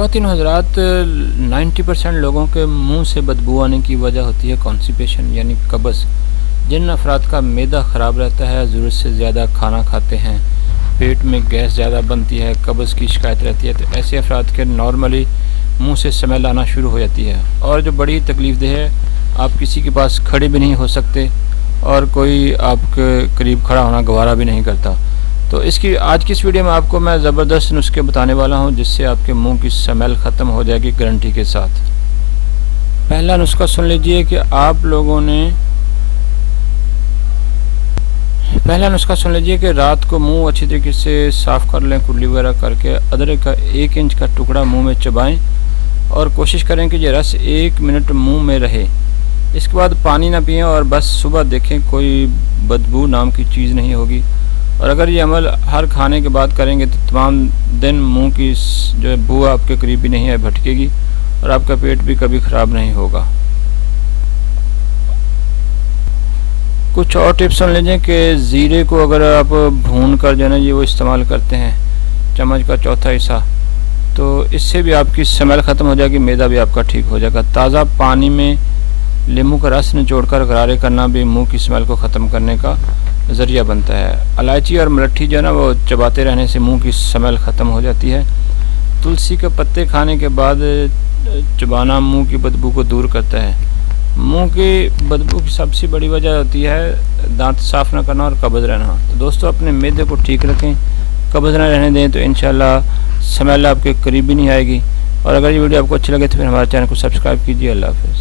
خواتین و حضرات 90% لوگوں کے منہ سے بدبو آنے کی وجہ ہوتی ہے کانسٹیپیشن یعنی قبض۔ جن افراد کا معدہ خراب رہتا ہے، ضرورت سے زیادہ کھانا کھاتے ہیں، پیٹ میں گیس زیادہ بنتی ہے، قبض کی شکایت رہتی ہے، تو ایسے افراد کے نارملی منہ سے سمیل آنا شروع ہو جاتی ہے، اور جو بڑی تکلیف دہ ہے، آپ کسی کے پاس کھڑے بھی نہیں ہو سکتے اور کوئی آپ کے قریب کھڑا ہونا گوارا بھی نہیں کرتا۔ تو آج کی اس ویڈیو میں آپ کو میں زبردست نسخے بتانے والا ہوں جس سے آپ کے منہ کی سمیل ختم ہو جائے گی گارنٹی کے ساتھ۔ پہلا نسخہ سن لیجئے کہ رات کو منہ اچھی طریقے سے صاف کر لیں، کلی وغیرہ کر کے ادرک کا 1 انچ کا ٹکڑا منہ میں چبائیں اور کوشش کریں کہ یہ رس 1 منٹ منہ میں رہے۔ اس کے بعد پانی نہ پئیں اور بس صبح دیکھیں کوئی بدبو نام کی چیز نہیں ہوگی، اور اگر یہ عمل ہر کھانے کے بعد کریں گے تو تمام دن منہ کی جو بو آپ کے قریب بھی نہیں ہے بھٹکے گی، اور آپ کا پیٹ بھی کبھی خراب نہیں ہوگا۔ کچھ اور ٹپس سن لیجئے کہ زیرے کو اگر آپ بھون کر جو ہے نا یہ وہ استعمال کرتے ہیں، چمچ کا چوتھا حصہ، تو اس سے بھی آپ کی سمیل ختم ہو جائے گی، معدہ بھی آپ کا ٹھیک ہو جائے گا۔ تازہ پانی میں لیموں کا رس نچوڑ کر غرارے کرنا بھی منہ کی سمیل کو ختم کرنے کا ذریعہ بنتا ہے۔ الائچی اور ملٹھی جو ہے نا وہ چباتے رہنے سے منہ کی سمیل ختم ہو جاتی ہے۔ تلسی کے پتے کھانے کے بعد چبانا منہ کی بدبو کو دور کرتا ہے۔ منہ کی بدبو کی سب سے بڑی وجہ ہوتی ہے دانت صاف نہ کرنا اور قبض رہنا۔ تو دوستو اپنے معدے کو ٹھیک رکھیں، قبض نہ رہنے دیں، تو انشاءاللہ سمیل آپ کے قریب بھی نہیں آئے گی۔ اور اگر یہ ویڈیو آپ کو اچھی لگے تو پھر ہمارے چینل کو سبسکرائب کیجیے۔ اللہ حافظ۔